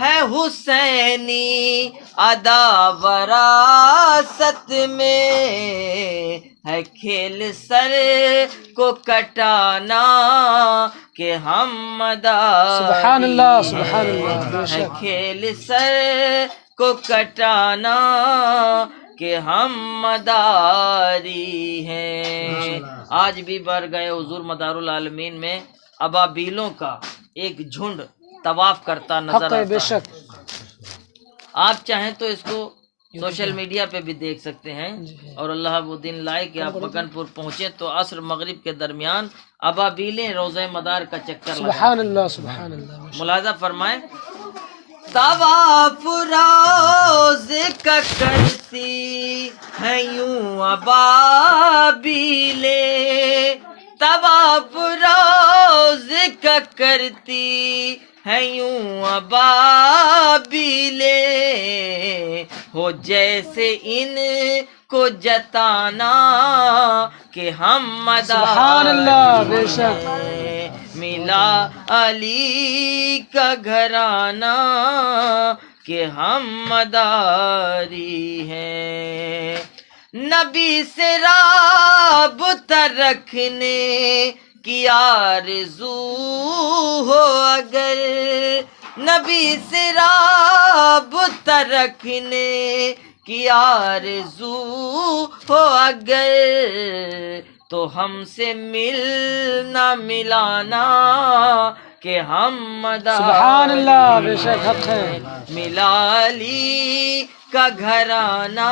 ہے حسینی ادا وراثت میں، ہے کھیل سر کو کٹانا کہ ہم مداری سبحان اللہ سبحان اللہ، بے ہے شک کھیل سر کو کٹانا کہ ہم مداری ہیں۔ آج بھی برگئے حضور مدار العالمین میں ابابیلوں کا ایک جھنڈ طواف کرتا نظر حق ہے، بے آتا ہے۔ شک آپ چاہیں تو اس کو سوشل میڈیا پہ بھی دیکھ سکتے ہیں، اور اللہ وہ دن لائے کہ آپ بگن پور پہنچے تو عصر مغرب کے درمیان ابابیلیں روزہ مدار کا چکر لگا۔ سبحان اللہ سبحان اللہ، بے شک ملاحظہ فرمائیں، طواف روز کا کرتی ہے یوں ابابیلے، طواف روز کا کرتی ہے یوں ابابیلے، ہو جیسے ان کو جتانا کہ ہم سبحان اللہ، بے شک مدار ملا علی کا گھرانہ کہ ہم مداری ہیں۔ نبی سے رابطہ رکھنے کی آرزو ہو اگر، نبی سے رابطہ رکھنے کی آرزو ہو اگر، تو ہم سے ملنا ملانا کہ ہم مداری سبحان اللہ، بے شک حق ہے۔ ملا علی کا گھرانہ